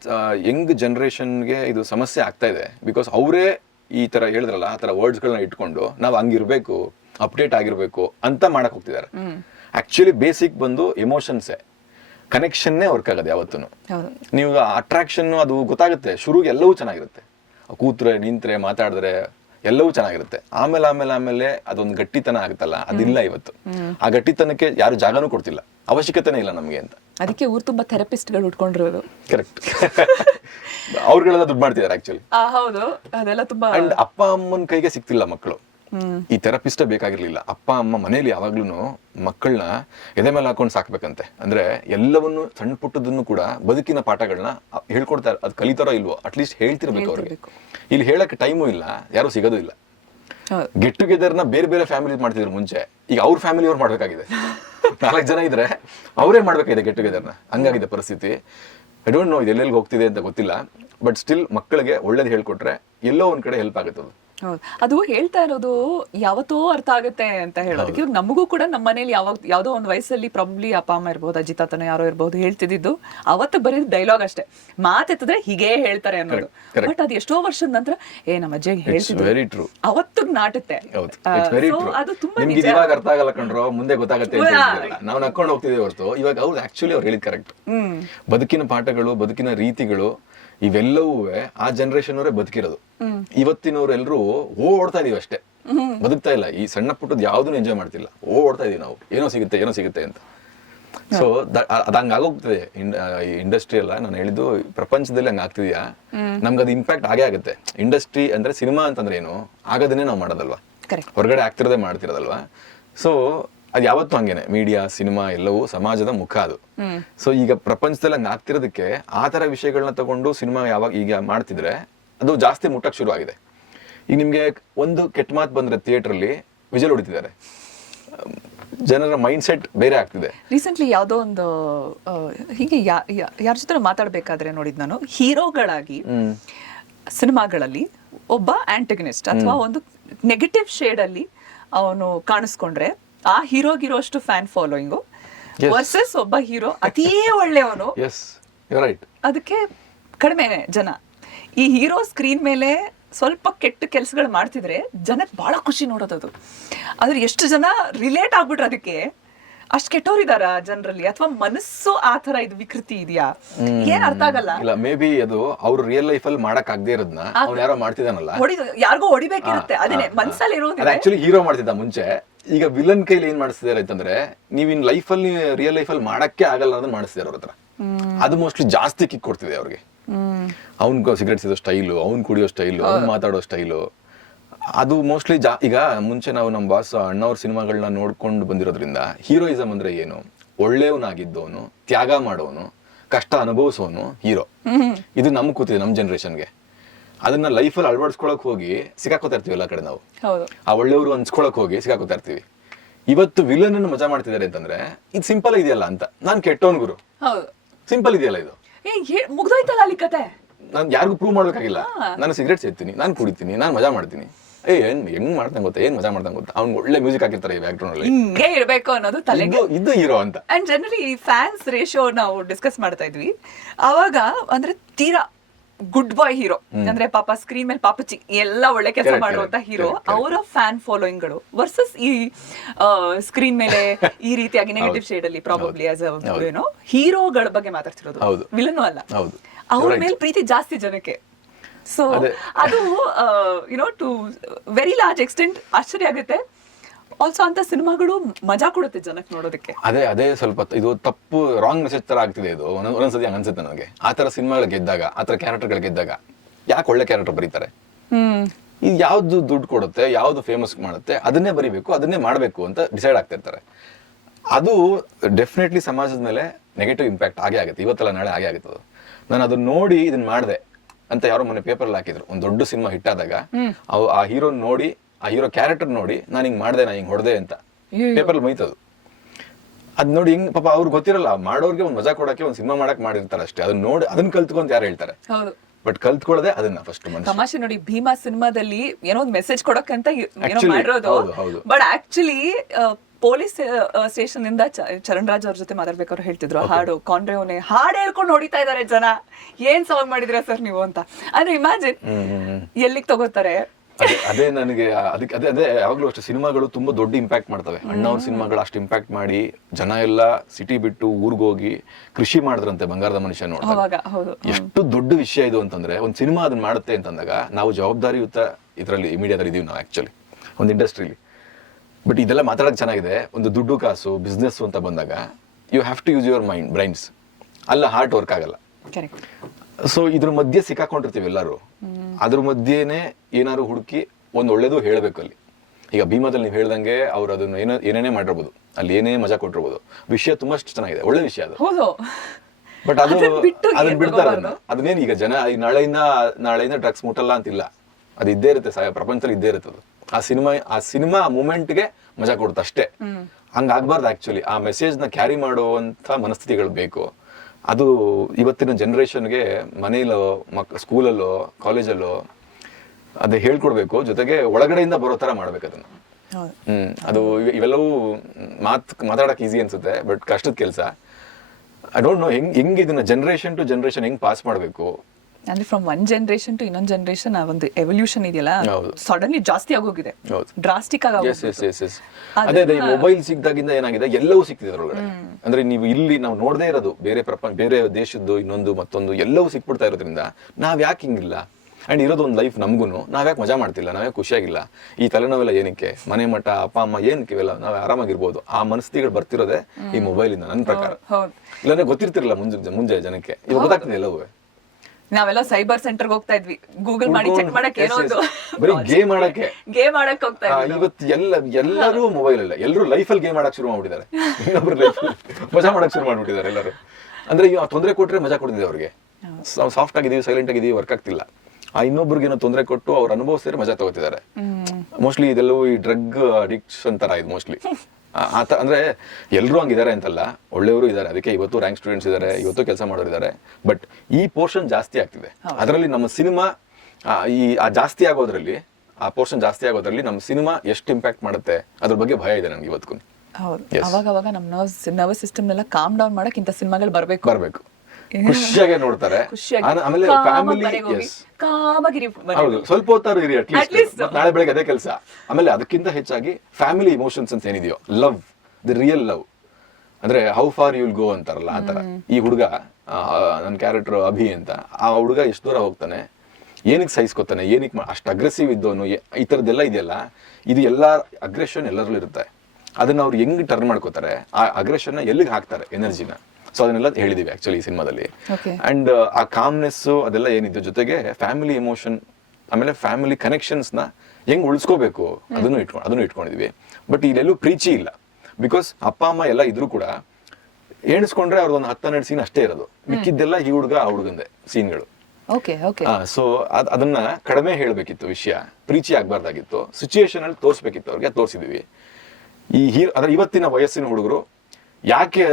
ಯಂಗ್ ಜನರೇಷನ್ಗೆ ಇದು ಸಮಸ್ಯೆ ಆಗ್ತಾ ಇದೆ. ಬಿಕಾಸ್ ಅವರೇ ಈ ತರ ಹೇಳಿದ್ರಲ್ಲ, ಆ ತರ ವರ್ಡ್ಸ್ ಗಳನ್ನ ಇಟ್ಕೊಂಡು ನಾವು ಹಂಗಿರ್ಬೇಕು, ಅಪ್ಡೇಟ್ ಆಗಿರ್ಬೇಕು ಅಂತ ಮಾಡಕ್ ಹೋಗ್ತಿದ್ದಾರೆ. ಆಕ್ಚುಲಿ ಬೇಸಿಕ್ ಬಂದು ಎಮೋಷನ್ಸೇ, ಕನೆಕ್ಷನ್ನೇ ವರ್ಕ್ ಆಗೋದು ಯಾವತ್ತೂ. ನೀವು ಅಟ್ರಾಕ್ಷನ್ ಅದು ಗೊತ್ತಾಗುತ್ತೆ, ಶುರುಗೆ ಎಲ್ಲವೂ ಚೆನ್ನಾಗಿರುತ್ತೆ, ಕೂತ್ರೆ ನಿಂತ್ರೆ ಮಾತಾಡಿದ್ರೆ ಎಲ್ಲವೂ ಚೆನ್ನಾಗಿರುತ್ತೆ. ಆಮೇಲೆ ಅದೊಂದು ಗಟ್ಟಿತನ ಆಗುತ್ತಲ್ಲ, ಅದಿಲ್ಲ ಇವತ್ತು. ಆ ಗಟ್ಟಿತನಕ್ಕೆ ಯಾರು ಜಾಗನೂ ಕೊಡ್ತಿಲ್ಲ, ಅವಶ್ಯಕತೆನೇ ಇಲ್ಲ ನಮ್ಗೆ ಅಂತ. ಅದಕ್ಕೆ ಊರ್ ತುಂಬಾ ಥೆರಪಿಸ್ಟ್ಗಳು ಉಟ್ಕೊಂಡಿರೋದು. ಕರೆಕ್ಟ್. ಅವ್ರುಗಳೆಲ್ಲ ದುಡ್ಡು ಮಾಡ್ತಿದ್ದಾರೆ ಆಕ್ಚುಲಿ. ಹೌದು, ಅದೆಲ್ಲ ತುಂಬಾ. ಅಂಡ್ ಅಪ್ಪ ಅಮ್ಮನ ಕೈಗೆ ಸಿಗ್ತಿಲ್ಲ ಮಕ್ಕಳು. ಈ ಥೆರಪಿಸ್ಟೇ ಬೇಕಾಗಿರ್ಲಿಲ್ಲ. ಅಪ್ಪ ಅಮ್ಮ ಮನೇಲಿ ಯಾವಾಗ್ಲೂ ಮಕ್ಕಳನ್ನ ಎದೆ ಮೇಲೆ ಹಾಕೊಂಡು ಸಾಕ್ಬೇಕಂತೆ. ಅಂದ್ರೆ ಎಲ್ಲವನ್ನು ಸಣ್ಣ ಪುಟ್ಟದನ್ನು ಕೂಡ ಬದುಕಿನ ಪಾಠಗಳನ್ನ ಹೇಳ್ಕೊಡ್ತಾರೆ. ಅದು ಕಲಿತಾರೋ ಇಲ್ವೋ ಅಟ್ಲೀಸ್ಟ್ ಹೇಳ್ತಿರ್ಬೇಕು ಅವ್ರಿಗೆ. ಇಲ್ಲಿ ಹೇಳಕ್ಕೆ ಟೈಮು ಇಲ್ಲ, ಯಾರು ಸಿಗೋದು ಇಲ್ಲ. ಗೆಟ್ ಟುಗೆದರ್ನ ಬೇರೆ ಬೇರೆ ಫ್ಯಾಮಿಲಿ ಮಾಡ್ತಿದ್ರು ಮುಂಚೆ, ಈಗ ಅವ್ರ ಫ್ಯಾಮಿಲಿ ಅವ್ರು ಮಾಡ್ಬೇಕಾಗಿದೆ. 4 ಜನ ಇದ್ರೆ ಅವರೇ ಮಾಡ್ಬೇಕಾಗಿದೆ ಗೆಟ್ ಟುಗೆದರ್ನ. ಹಂಗಾಗಿದೆ ಪರಿಸ್ಥಿತಿ. ಐ ಡೋಂಟ್ ನೋ ಇದು ಎಲ್ಲೆಲ್ಲಿ ಹೋಗ್ತಿದೆ ಅಂತ ಗೊತ್ತಿಲ್ಲ, ಬಟ್ ಸ್ಟಿಲ್ ಮಕ್ಕಳಿಗೆ ಒಳ್ಳೇದು ಹೇಳ್ಕೊಟ್ರೆ ಎಲ್ಲೋ ಒಂದ್ ಕಡೆ ಹೆಲ್ಪ್ ಆಗುತ್ತೆ. ಅದು ಹೇಳ್ತಾ ಇರೋದು ಯಾವತ್ತೋ ಅರ್ಥ ಆಗುತ್ತೆ ಅಂತ ಹೇಳೋದಕ್ಕೆ. ನಮಗೂ ಕೂಡ ನಮ್ಮ ಮನೇಲಿ ಯಾವ್ದೋ ಒಂದು ವಯಸ್ಸಲ್ಲಿ ಪ್ರಾಬ್ಲಿ ಅಪ್ಪ ಅಮ್ಮ ಇರ್ಬೋದು, ಅಜ್ಜಿ ತಾತನ ಯಾರೋ ಇರ್ಬೋದು, ಹೇಳ್ತಿದ್ದು ಅವತ್ತು ಬರೀ ಡೈಲಾಗ್ ಅಷ್ಟೇ, ಮಾತೆತ್ತಿದ್ರೆ ಹೀಗೇ ಹೇಳ್ತಾರೆ ಅನ್ನೋದು. ಬಟ್ ಅದು ಎಷ್ಟೋ ವರ್ಷದ ನಂತರ ನಮ್ಮ ಅಜ್ಜಿಗೆ ಹೇಳ್ತಿದ್ರು, ಅವತ್ತು ನಾಟುತ್ತೆ. ಅದು ತುಂಬಾ ಇವಾಗ ಅರ್ಥ ಆಗಲ್ಲ ಕಂಡ್ರೋ, ಮುಂದೆ ಗೊತ್ತಾಗತ್ತೆ. ನಾವು ನಕ್ಕೊಂಡು ಹೋಗ್ತಿದ್ದೇವೆ ಹೊರತು ಇವಾಗ ಅವ್ರು ಆಕ್ಚುಲಿ ಅವ್ರು ಹೇಳಿದ್ ಕರೆಕ್ಟ್. ಬದುಕಿನ ಪಾಠಗಳು, ಬದುಕಿನ ರೀತಿಗಳು ಇವೆಲ್ಲವೂ ಆ ಜನರೇಷನ್ ಅವರೇ ಬದುಕಿರೋದು. ಇವತ್ತಿನವ್ರೆಲ್ಲರೂ ಓಡ್ತಾ ಇದೀವಿ ಅಷ್ಟೇ, ಬದುಕ್ತಾ ಇಲ್ಲ. ಈ ಸಣ್ಣ ಪುಟ್ಟದ್ ಯಾವ್ದನ್ನು ಎಂಜಾಯ್ ಮಾಡ್ತಿಲ್ಲ, ಓಡ್ತಾ ಇದೀವಿ ನಾವು, ಏನೋ ಸಿಗುತ್ತೆ ಅಂತ. ಸೊ ಅದ್ ಹಂಗಾಗೋಗ್ತದೆ ಇಂಡಸ್ಟ್ರಿ ಎಲ್ಲ. ನಾನು ಹೇಳಿದ್ದು ಪ್ರಪಂಚದಲ್ಲಿ ಹಂಗ ಆಗ್ತಿದ್ಯಾ, ನಮ್ಗೆ ಅದು ಇಂಪ್ಯಾಕ್ಟ್ ಆಗೇ ಆಗುತ್ತೆ. ಇಂಡಸ್ಟ್ರಿ ಅಂದ್ರೆ ಸಿನಿಮಾ ಅಂತಂದ್ರೆ ಏನು, ಆಗೋದನ್ನೇ ನಾವು ಮಾಡೋದಲ್ವಾ, ಹೊರಗಡೆ ಆಗ್ತಿರೋದೇ ಮಾಡ್ತಿರೋದಲ್ವಾ. ಸೊ ಅದು ಯಾವತ್ತೂ ಹಂಗೇನೆ, ಮೀಡಿಯಾ, ಸಿನಿಮಾ ಎಲ್ಲವೂ ಸಮಾಜದ ಮುಖ ಅದು. ಸೊ ಈಗ ಪ್ರಪಂಚದಲ್ಲಿ ಹಂಗ ಆಗ್ತಿರೋದಕ್ಕೆ ಆ ತರ ವಿಷಯಗಳನ್ನ ತಗೊಂಡು ಸಿನಿಮಾ ಯಾವಾಗ ಈಗ ಮಾಡ್ತಿದ್ರೆ ಅದು ಜಾಸ್ತಿ ಮುಟ್ಟಕ್ ಶುರು ಆಗಿದೆ. ಈಗ ನಿಮ್ಗೆ ಒಂದು ಕೆಟ್ಟ ಮಾತು ಬಂದ್ರೆ ಥಿಯೇಟರ್ ಅಲ್ಲಿ ವಿಜಲ್ ಹೊಡಿತಿದ್ದಾರೆ, ಜನರ ಮೈಂಡ್ ಸೆಟ್ ಬೇರೆ ಆಗ್ತಿದೆ. ರೀಸೆಂಟ್ಲಿ ಯಾವ್ದೋ ಒಂದು ಹೀಗೆ ಯಾರ ಜೊತೆ ಮಾತಾಡ್ಬೇಕಾದ್ರೆ ನೋಡಿದ್ ನಾನು, ಹೀರೋಗಳಾಗಿ ಸಿನಿಮಾಗಳಲ್ಲಿ ಒಬ್ಬ ಆಂಟಗನಿಸ್ಟ್ ಅಥವಾ ಒಂದು ನೆಗೆಟಿವ್ ಶೇಡ್ ಅಲ್ಲಿ ಅವನು ಕಾಣಿಸ್ಕೊಂಡ್ರೆ ಆ ಹೀರೋಗಿರೋಷ್ಟು ಫ್ಯಾನ್ ಫಾಲೋಯಿಂಗು ವರ್ಸಸ್ ಒಬ್ಬ ಹೀರೋ ಅತೀ ಒಳ್ಳೆಯವನು, ಅದಕ್ಕೆ ಕಡಿಮೆ ಜನ. ಈ ಹೀರೋ ಸ್ಕ್ರೀನ್ ಮೇಲೆ ಸ್ವಲ್ಪ ಕೆಟ್ಟ ಕೆಲಸಗಳು ಮಾಡ್ತಿದ್ರೆ ಜನಕ್ಕೆ ಬಹಳ ಖುಷಿ ನೋಡೋದು. ಆದ್ರೆ ಎಷ್ಟು ಜನ ರಿಲೇಟ್ ಆಗ್ಬಿಟ್ರೆ ಅದಕ್ಕೆ, ಅಷ್ಟು ಕೆಟ್ಟೋರಿದಾರ ಜನರಲ್ಲಿ, ಅಥವಾ ಮನಸ್ಸು ಆ ತರ ಇದು ವಿಕೃತಿ ಇದೆಯಾ, ಏನ್ ಅರ್ಥ ಆಗಲ್ಲ. ಇಲ್ಲ, ಮೇ ಬಿ ಅದು ಅವ್ರು ರಿಯಲ್ ಲೈಫ್ ಅಲ್ಲಿ ಮಾಡಕ್ ಆಗದೆ ಇರೋದನ್ನ ಅವ್ರು ಯಾರೋ ಮಾಡ್ತಿದಾನಲ್ಲ, ಯಾರಿಗೋ ಹೊಡಿಬೇಕಿರುತ್ತೆ, ಅದನ್ನೇ ಮನಸ್ಸಲ್ಲಿ ಇರೋದು. ಆಕ್ಚುಲಿ ಹೀರೋ ಮಾಡ್ತಿದ್ದ ಮುಂಚೆ, ಈಗ ವಿಲನ್ ಕೈಲಿ ಏನ್ ಮಾಡಿಸ್ತಿದಾರೆ ಅಂತಂದ್ರೆ, ನೀವ್ ಇನ್ ಲೈಫ್ ಅಲ್ಲಿ ರಿಯಲ್ ಲೈಫ್ ಅಲ್ಲಿ ಮಾಡಕ್ಕೆ ಆಗಲ್ಲ ಅನ್ನೋದನ್ನ ಮಾಡಿಸ್ತಿದಾರೆ ಅವ್ರ ಹತ್ರ. ಅದು ಮೋಸ್ಟ್ಲಿ ಜಾಸ್ತಿ ಕಿಕ್ ಕೊಡ್ತಿದೆ ಅವ್ರಿಗೆ. ಅವ್ನ್ ಸಿಗರೇಟ್ ಸಿಗೋ ಸ್ಟೈಲು, ಅವ್ನ್ ಕುಡಿಯೋ ಸ್ಟೈಲು, ಅವ್ನ್ ಮಾತಾಡೋ ಸ್ಟೈಲು, ಅದು ಮೋಸ್ಟ್ಲಿ ಈಗ ಮುಂಚೆ ನಾವು ನಮ್ಮ ಬಾಸ್ ಅಣ್ಣವ್ರ ಸಿನಿಮಾಗಳನ್ನ ನೋಡ್ಕೊಂಡು ಬಂದಿರೋದ್ರಿಂದ ಹೀರೋಯಿಸಮ್ ಅಂದ್ರೆ ಏನು, ಒಳ್ಳೆಯವನಾಗಿದ್ದವನು, ತ್ಯಾಗ ಮಾಡೋನು, ಕಷ್ಟ ಅನುಭವಿಸೋನು ಹೀರೋ. ಇದು ನಮ್ಗೆ ಕೂತಿದೆ ನಮ್ಮ ಜನರೇಷನ್ಗೆ. ಅದನ್ನ ಲೈಫಲ್ಲಿ ಅಳವಡಿಸ್ಕೊಳಕ್ ಹೋಗಿ ಸಿಕ್ಕಾಕೋತಾ ಇರ್ತೀವಿ ಎಲ್ಲ ಕಡೆ ನಾವು. ಆ ಒಳ್ಳೆಯವರು ಅನ್ಸ್ಕೊಳಕ್ ಹೋಗಿ ಸಿಕ್ಕಾಕೋತಾ ಇರ್ತೀವಿ. ಇವತ್ತು ವಿಲನ್ ಅನ್ನು ಮಜಾ ಮಾಡ್ತಿದ್ದಾರೆ ಅಂತಂದ್ರೆ ಇದು ಸಿಂಪಲ್ ಇದೆಯಲ್ಲ ಅಂತ. ನಾನ್ ಕೆಟ್ಟವನ್ ಗುರು, ಸಿಂಪಲ್ ಇದೆಯಲ್ಲ ಇದು, ಮುಗ್ದೋಯ್ತಲ್ಲ ಅಲ್ಲಿ ಕತೆ. ನಾನು ಯಾರಿಗೂ ಪ್ರೂವ್ ಮಾಡ್ಬೇಕಾಗಿಲ್ಲ. ನಾನು ಸಿಗರೇಟ್ ಸೇರ್ತೀನಿ, ನಾನು ಕುಡಿತೀನಿ, ನಾನು ಮಜಾ ಮಾಡ್ತೀನಿ. ಹೆಂಗ್ ಮಾಡ್ದಂಗ್ ಗೊತ್ತಾ, ಏನ್ ಮಜಾ ಮಾಡ್ದಂಗ್ ಗೊತ್ತಾ, ಅವ್ನ್ ಒಳ್ಳೆ ಮ್ಯೂಸಿಕ್ ಹಾಕಿರ್ತಾರೆ ಬ್ಯಾಕ್ ಗ್ರೌಂಡ್ ಅಲ್ಲಿ, ಹಿಂಗೆ ಇರ್ಬೇಕು ಅನ್ನೋದು ತಲೆಗೆ ಇದು ಹೀರೋ ಅಂತ. ಅಂಡ್ ಜನರಲಿ ಫ್ಯಾನ್ಸ್ ರೇಷಿಯೋ ನಾವು ಡಿಸ್ಕಸ್ ಮಾಡ್ತಾ ಇದ್ವಿ ಅವಾಗ. ಅಂದ್ರೆ ತೀರಾ ಗುಡ್ ಬಾಯ್ ಹೀರೋ ಅಂದ್ರೆ ಪಾಪ ಸ್ಕ್ರೀನ್ ಮೇಲೆ ಪಾಪಚಿ ಎಲ್ಲ ಒಳ್ಳೆ ಕೆಲಸ ಮಾಡುವಂತ ಹೀರೋ, ಅವರ ಫ್ಯಾನ್ ಫಾಲೋಯಿಂಗ್ ಗಳು ವರ್ಸಸ್ ಈ ಸ್ಕ್ರೀನ್ ಮೇಲೆ ಈ ರೀತಿಯಾಗಿ ನೆಗೆಟಿವ್ ಶೇಡ್ ಅಲ್ಲಿ ಪ್ರಾಬಬ್ಲಿ ಆಸ್ ಏನೋ ಹೀರೋಗಳ ಬಗ್ಗೆ ಮಾತಾಡ್ತಿರೋದು, ವಿಲನ್ ಅಲ್ಲ. ಅವ್ರ ಮೇಲೆ ಪ್ರೀತಿ ಜಾಸ್ತಿ ಜನಕ್ಕೆ. ಸೊ ಅದು you know to very large extent ಆಶ್ಚರ್ಯ ಆಗುತ್ತೆ. ಆಲ್ಸೋ ಅಂತ ಸಿನಿಮಾಗಳು ಮಜಾ ಕೊಡುತ್ತೆ ಜನಕ್ಕೆ ನೋಡೋದಕ್ಕೆ. ಅದೇ ಸ್ವಲ್ಪ ಇದು ತಪ್ಪು ರಾಂಗ್ ಮೆಸೇಜ್ ತರ ಆಗ್ತಿದೆ ಇದು. ಒಂದೊಂದ್ಸತಿ ಹಂಗ ಅನ್ಸುತ್ತೆ ನನಗೆ. ಆತರ ಸಿನಿಮಾಗಳು ಗೆದ್ದಾಗ, ಆತರ ಕ್ಯಾರೆಕ್ಟರ್ಗಳು ಗೆದ್ದಾಗ ಯಾಕೆ ಒಳ್ಳೆ ಕ್ಯಾರೆಕ್ಟರ್ ಬರೀತಾರೆ? ಇದು ಯಾವ್ದು ದುಡ್ಡು ಕೊಡುತ್ತೆ, ಯಾವ್ದು ಫೇಮಸ್ ಮಾಡುತ್ತೆ, ಅದನ್ನೇ ಬರಿಬೇಕು, ಅದನ್ನೇ ಮಾಡ್ಬೇಕು ಅಂತ ಡಿಸೈಡ್ ಆಗ್ತಾ ಇರ್ತಾರೆ. ಅದು ಡೆಫಿನೆಟ್ಲಿ ಸಮಾಜದ ಮೇಲೆ ನೆಗೆಟಿವ್ ಇಂಪ್ಯಾಕ್ಟ್ ಆಗೇ ಆಗುತ್ತೆ. ಇವತ್ತೆಲ್ಲ ನಾಳೆ ಆಗೇ ಆಗುತ್ತೆ. ನಾನು ಅದನ್ನ ನೋಡಿ ಇದನ್ನ ಮಾಡಿದೆ ಅಂತ ಯಾರೋ ಮೊನ್ನೆ ಪೇಪರ್ ಹಾಕಿದ್ರು. ಒಂದ್ ದೊಡ್ಡ ಸಿನಿಮಾ ಹಿಟ್ ಆದಾಗ ಆ ಹೀರೋ ನೋಡಿ, ಆ ಹೀರೋ ಕ್ಯಾರೆಕ್ಟರ್ ನೋಡಿ ನಾನು ಹಿಂಗ್ ಮಾಡ್ದೆ, ನಾ ಹಿಂಗ್ ಹೊಡೆದೆ ಅಂತ ಪೇಪರ್ ಮೈತದು. ಅದ್ ನೋಡಿ ಹಿಂಗ್ ಪಾಪ ಅವ್ರಿಗೆ ಗೊತ್ತಿರಲ್ಲ, ಮಾಡೋರ್ಗೆ ಒಂದ್ ಮಜಾ ಕೊಡಕ್ಕೆ ಒಂದ್ ಸಿನಿಮಾ ಮಾಡಕ್ ಮಾಡಿರ್ತಾರೆ ಅಷ್ಟೇ. ಅದನ್ನ ನೋಡಿ ಅದನ್ನ ಕಲ್ತ್ಕೊಂತ ಯಾರು ಹೇಳ್ತಾರೆ? ಬಟ್ ಕಲ್ತ್ಕೊಳ್ಳದೆ ಅದನ್ನ ಫಸ್ಟ್ ಮನುಷ್ಯ. ತಮಾಷೆ ನೋಡಿ, ಭೀಮಾ ಸಿನಿಮಾದಲ್ಲಿ ಏನೋ ಒಂದು ಮೆಸೇಜ್ ಕೊಡಕ್ಕಂತ ಏನೋ ಮಾಡಿರೋದು. ಬಟ್ ಆಕ್ಚುಲಿ ಪೊಲೀಸ್ ಸ್ಟೇಷನ್ ಇಂದ ಚರಣ್ ರಾಜ್ ಅವ್ರ ಜೊತೆ ಮಾತಾಡ್ಬೇಕಾದ್ರು ಹೇಳ್ತಿದ್ರು, ಹಾಡು ಕಾನ್ರೆ ಹಾಡು ಹೇಳ್ಕೊಂಡು ಹೊಡಿತಾ ಇದಾರೆ ಜನ, ಏನ್ ಸಾಂಗ್ ಮಾಡಿದ್ರ ಸರ್ ನೀವು ಅಂತ. ಅಂದ್ರೆ ಇಮ್ಯಾಜಿನ್ ಎಲ್ಲಿಗೆ ತಗೋತಾರೆ. ಅದೇ ನನಗೆ ಅದೇ ಯಾವಾಗ್ಲೂ ಅಷ್ಟೇ ಸಿನಿಮಾಗಳು ತುಂಬಾ ದೊಡ್ಡ ಇಂಪ್ಯಾಕ್ಟ್ ಮಾಡ್ತವೆ. ಅಣ್ಣವ್ರ ಸಿನಿಮಾಗಳು ಅಷ್ಟು ಇಂಪ್ಯಾಕ್ಟ್ ಮಾಡಿ ಜನ ಎಲ್ಲ ಸಿಟಿ ಬಿಟ್ಟು ಊರ್ಗೋಗಿ ಕೃಷಿ ಮಾಡಿದ್ರಂತೆ ಬಂಗಾರದ ಮನುಷ್ಯ. ನೋಡಿದಾಗ ಎಷ್ಟು ದೊಡ್ಡ ವಿಷಯ ಇದು ಅಂತಂದ್ರೆ, ಒಂದ್ ಸಿನಿಮಾ ಅದನ್ನ ಮಾಡುತ್ತೆ ಅಂತಂದಾಗ ನಾವು ಜವಾಬ್ದಾರಿಯುತ ಇದ್ರಲ್ಲಿ ಮೀಡಿಯಾದಲ್ಲಿ ಇದೀವಿ ನಾವು ಆಕ್ಚುಲಿ ಒಂದು ಇಂಡಸ್ಟ್ರಿಲಿ. ಬಟ್ ಇದೆಲ್ಲ ಮಾತಾಡಕ್ ಚೆನ್ನಾಗಿದೆ. ಒಂದು ದುಡ್ಡು ಕಾಸು ಬಿಸ್ನೆಸ್ ಅಂತ ಬಂದಾಗ you have to use your mind, brains. ಅಲ್ಲ ಹಾರ್ಟ್ ವರ್ಕ್ ಆಗಲ್ಲ. ಸೊ ಇದ್ರ ಮಧ್ಯೆ ಸಿಕ್ಕಾಕೊಂಡಿರ್ತೀವಿ ಎಲ್ಲರೂ. ಅದ್ರ ಮಧ್ಯೆನೆ ಏನಾದ್ರು ಹುಡುಕಿ ಒಂದ್ ಒಳ್ಳೇದು ಹೇಳ್ಬೇಕು ಅಲ್ಲಿ. ಈಗ ಭೀಮಾದಲ್ಲಿ ನೀವು ಹೇಳ್ದಂಗೆ ಅವ್ರು ಅದನ್ನ ಏನೇನೇ ಮಾಡಿರ್ಬೋದು, ಅಲ್ಲಿ ಏನೇ ಮಜಾ ಕೊಟ್ಟಿರ್ಬೋದು. ವಿಷಯ ತುಂಬಾ ಚೆನ್ನಾಗಿದೆ, ಒಳ್ಳೆ ವಿಷಯ ಅದು. ಬಟ್ ಅದನ್ನ ಬಿಡ್ತಾರೆ. ಅದನ್ನೇನು ಈಗ ಜನ ನಾಳೆಯಿಂದ ಡ್ರಗ್ಸ್ ಮುಟ್ಟಲ್ಲ ಅಂತಿಲ್ಲ, ಅದು ಇದ್ದೇ ಇರುತ್ತೆ, ಪ್ರಪಂಚದಲ್ಲಿ ಇದ್ದೇ ಇರುತ್ತೆ ಅದು. ಆ ಸಿನಿಮಾ ಮೂಮೆಂಟ್ಗೆ ಮಜಾ ಕೊಡುತ್ತೆ ಅಷ್ಟೇ. ಹಂಗಾಗ್ಬಾರ್ದು ಆಕ್ಚುಲಿ. ಆ ಮೆಸೇಜ್ ನ ಕ್ಯಾರಿ ಮಾಡುವಂತ ಮನಸ್ಥಿತಿಗಳು ಬೇಕು. ಅದು ಇವತ್ತಿನ ಜನರೇಷನ್ಗೆ ಮನೆಯಲ್ಲೋ ಸ್ಕೂಲಲ್ಲೋ ಕಾಲೇಜಲ್ಲೋ ಅದೇ ಹೇಳ್ಕೊಡ್ಬೇಕು. ಜೊತೆಗೆ ಒಳಗಡೆಯಿಂದ ಬರೋ ತರ ಮಾಡ್ಬೇಕು ಅದನ್ನ. ಅದು ಇವೆಲ್ಲವೂ ಮಾತಾಡಕ್ ಈಸಿ ಅನ್ಸುತ್ತೆ, ಬಟ್ ಕಷ್ಟದ ಕೆಲಸ. ಐ ಡೋಂಟ್ ನೋ ಹೆಂಗ್ ಇದನ್ನ ಜನರೇಷನ್ ಟು ಜನರೇಷನ್ ಹೆಂಗ್ ಪಾಸ್ ಮಾಡ್ಬೇಕು. ಅಂದ್ರೆ ಫ್ರಮ್ ಒನ್ ಜನರೇಷನ್ ಟು ಇನ್ನೊಂದು ಜನರೇಷನ್ ಆ ಒಂದು ಎವಲ್ಯೂಷನ್ ಇದೆಯಲ್ಲ, ಸಡನ್ಲಿ ಜಾಸ್ತಿ ಆಗೋಗಿದೆ, ಡ್ರಾಸ್ಟಿಕ್ ಆಗಿ. ಅದೇ ಮೊಬೈಲ್ ಸಿಕ್ದಾಗಿಂದ ಏನಾಗಿದೆ, ಎಲ್ಲವೂ ಸಿಕ್ತಿದೆ ಅದ್ರೊಳಗಡೆ. ಅಂದ್ರೆ ನೀವು ಇಲ್ಲಿ ನಾವು ನೋಡದೇ ಇರೋದು ಬೇರೆ ದೇಶದ್ದು ಇನ್ನೊಂದು ಮತ್ತೊಂದು ಎಲ್ಲವೂ ಸಿಕ್ಬಿಡ್ತಾ ಇರೋದ್ರಿಂದ ನಾವ್ ಯಾಕೆ ಹಿಂಗಿಲ್ಲ? ಅಂಡ್ ಇರೋದು ಒಂದು ಲೈಫ್ ನಮ್ಗುನು, ನಾವ್ಯಾಕೆ ಮಜಾ ಮಾಡ್ತಿಲ್ಲ, ನಾವ್ಯಾಕೆ ಖುಷಿಯಾಗಿಲ್ಲ? ಈ ತಲೆನೋವೆಲ್ಲ ಏನಕ್ಕೆ? ಮನೆ ಮಠ ಅಪ್ಪ ಅಮ್ಮ ಏನಕ್ಕೆ ಇವೆಲ್ಲ? ನಾವ್ ಆರಾಮಾಗಿರ್ಬೋದು. ಆ ಮನಸ್ಥಿತಿಗಳು ಬರ್ತಿರೋದೇ ಈ ಮೊಬೈಲ್ ಇಂದ ನನ್ನ ಪ್ರಕಾರ. ಇಲ್ಲಾಂದ್ರೆ ಗೊತ್ತಿರ್ತಿರಲ್ಲ ಮುಂಜೆ ಜನಕ್ಕೆ. ಇವಾಗ ಗೊತ್ತಾಗ್ತದೆ ಎಲ್ಲವೂ. ನಾವೆಲ್ಲ ಸೈಬರ್ ಸೆಂಟರ್ ಹೋಗ್ತಾ ಇದ್ವಿ, ಗೂಗಲ್ ಮಾಡಿ ಚೆಕ್ ಮಾಡಕ್ಕೆ, ಏನೋ ಒಂದು ಬರೀ ಗೇಮ್ ಆಡಕ್ಕೆ ಹೋಗ್ತಾ ಇದ್ವಿ. ಇವತ್ತು ಎಲ್ಲರೂ ಮೊಬೈಲ್ ಅಲ್ಲ, ಎಲ್ಲರೂ ಲೈಫಲ್ಲಿ ಗೇಮ್ ಆಡಕ್ ಶುರು ಮಾಡ್ಬಿಟ್ಟಿದ್ದಾರೆ. ಇನ್ನೊಬ್ರು ಲೈಫ್ ಮಜಾ ಮಾಡಕ್ ಶುರು ಮಾಡ್ಬಿಟ್ಟಿದ್ದಾರೆ ಎಲ್ಲರೂ. ಅಂದ್ರೆ ಈಗ ತೊಂದರೆ ಕೊಟ್ರೆ ಮಜಾ ಕೊಡ್ತಿದೆ ಅವ್ರಿಗೆ. ಸಾಫ್ಟ್ ಆಗಿದೀವಿ, ಸೈಲೆಂಟ್ ಆಗಿದೀವಿ, ವರ್ಕ್ ಆಗ್ತಿಲ್ಲ. ಆ ಇನ್ನೊಬ್ರಿಗೆ ಏನೋ ತೊಂದರೆ ಕೊಟ್ಟು ಅವ್ರು ಅನುಭವಿಸಿದ್ರೆ ಮಜಾ ತಗೋತಿದ್ದಾರೆ. ಮೋಸ್ಟ್ಲಿ ಇದೆಲ್ಲವೂ ಈ ಡ್ರಗ್ ಅಡಿಕ್ಷನ್ ತರ ಇದು ಮೋಸ್ಟ್ಲಿ. ಅಂದ್ರೆ ಎಲ್ಲರೂ ಹಂಗಿದ್ದಾರೆ ಅಂತಲ್ಲ, ಒಳ್ಳೆಯವರು ಇದ್ದಾರೆ. ಅದಕ್ಕೆ ಇವತ್ತು ರ್ಯಾಂಕ್ ಸ್ಟೂಡೆಂಟ್ಸ್ ಇದ್ದಾರೆ, ಇವತ್ತು ಕೆಲಸ ಮಾಡೋರು ಇದ್ದಾರೆ. ಬಟ್ ಈ ಪೋರ್ಷನ್ ಜಾಸ್ತಿ ಆಗ್ತಿದೆ. ಅದರಲ್ಲಿ ನಮ್ಮ ಸಿನಿಮಾ ಜಾಸ್ತಿ ಆಗೋದ್ರಲ್ಲಿ, ಆ ಪೋರ್ಷನ್ ಜಾಸ್ತಿ ಆಗೋದ್ರಲ್ಲಿ ನಮ್ಮ ಸಿನಿಮಾ ಎಷ್ಟು ಇಂಪ್ಯಾಕ್ಟ್ ಮಾಡುತ್ತೆ ಅದ್ರ ಬಗ್ಗೆ ಭಯ ಇದೆ ನನಗೆ ಇವತ್ತು. ಹೌದು, ಅವಾಗ ನಮ್ಮ ನರ್ವಸ್ ಸಿಸ್ಟಮ್ ನೆಲ್ಲ ಕಾಮ್ ಡೌನ್ ಮಾಡಕ್ ಇಂಥ ಸಿನಿಮಾಗಳು ಬರ್ಬೇಕು. ಖುಷಿಯಾಗಿ ನೋಡ್ತಾರೆ. ಆಮೇಲೆ ಫ್ಯಾಮಿಲಿ ಹೌದು, ಸ್ವಲ್ಪ ಹೊತ್ತಾರು ಇರಿ ಅಟ್ಲೀಸ್ಟ್, ನಾಳೆ ಬೆಳಗ್ಗೆ ಅದೇ ಕೆಲಸ. ಆಮೇಲೆ ಅದಕ್ಕಿಂತ ಹೆಚ್ಚಾಗಿ ಫ್ಯಾಮಿಲಿ ಇಮೋಷನ್ಸ್ ಅಂತ ಏನಿದೆಯೋ, ಲವ್, ದಿ ರಿಯಲ್ ಲವ್, ಅಂದ್ರೆ how far you will go ಅಂತಾರಲ್ಲ ಆ ತರ. ಈ ಹುಡುಗ, ನನ್ನ ಕ್ಯಾರೆಕ್ಟರ್ ಅಭಿ ಅಂತ, ಆ ಹುಡುಗ ಎಷ್ಟು ದೂರ ಹೋಗ್ತಾನೆ, ಏನಕ್ಕೆ ಸಹಿಸ್ಕೊತಾನೆ, ಏನಕ್ಕೆ ಅಷ್ಟು ಅಗ್ರೆಸಿವ್ ಇದ್ದವನು, ಈ ತರದ್ದೆಲ್ಲ ಇದೆಯಲ್ಲ, ಇದು ಎಲ್ಲ ಅಗ್ರೆಷನ್ ಎಲ್ಲರಲ್ಲೂ ಇರುತ್ತೆ. ಅದನ್ನ ಅವ್ರು ಹೆಂಗ್ ಟರ್ನ್ ಮಾಡ್ಕೋತಾರೆ, ಆ ಅಗ್ರೆಷನ್ ಎಲ್ಲಿಗೆ ಹಾಕ್ತಾರೆ ಎನರ್ಜಿನ. ಸೊ ಅದನ್ನೆಲ್ಲ ಹೇಳಿದೀವಿ ಆಕ್ಚುಲಿ ಈ ಸಿನಿಮಾದಲ್ಲಿ. ಅಂಡ್ ಆ ಕಾಮ್ನೆಸ್ ಅದೆಲ್ಲ ಏನಿದೆ, ಜೊತೆಗೆ ಫ್ಯಾಮಿಲಿ ಎಮೋಷನ್ ಆಮೇಲೆ ಫ್ಯಾಮಿಲಿ ಕನೆಕ್ಷನ್ಸ್ನ ಹೆಂಗ್ ಉಳಿಸ್ಕೋಬೇಕು ಅದನ್ನು ಇಟ್ಕೊಂಡಿದ್ವಿ. ಬಟ್ ಇಲ್ಲೆಲ್ಲೂ ಪ್ರೀಚಿ ಇಲ್ಲ. ಬಿಕಾಸ್ ಅಪ್ಪ ಅಮ್ಮ ಎಲ್ಲ ಇದ್ರು ಕೂಡ ಎಣಿಸ್ಕೊಂಡ್ರೆ ಅವ್ರದ್ದು ಒಂದು 10-12 ಸೀನ್ ಅಷ್ಟೇ ಇರೋದು. ಮಿಕ್ಕಿದ್ದೆಲ್ಲ ಈ ಹುಡುಗ ಆ ಹುಡುಗಂದೆ ಸೀನ್ಗಳು. Okay okay. ಸೊ ಅದನ್ನ ಕಡಿಮೆ ಹೇಳ್ಬೇಕಿತ್ತು, ವಿಷಯ ಪ್ರೀಚಿ ಆಗ್ಬಾರ್ದಾಗಿತ್ತು, ಸಿಚುಯೇಷನ್ ಅಲ್ಲಿ ತೋರಿಸ್ಬೇಕಿತ್ತು ಅವ್ರಿಗೆ. ತೋರಿಸಿದ್ವಿ. ಅದ್ರ ಇವತ್ತಿನ ವಯಸ್ಸಿನ ಹುಡುಗರು ಯಾಕೆ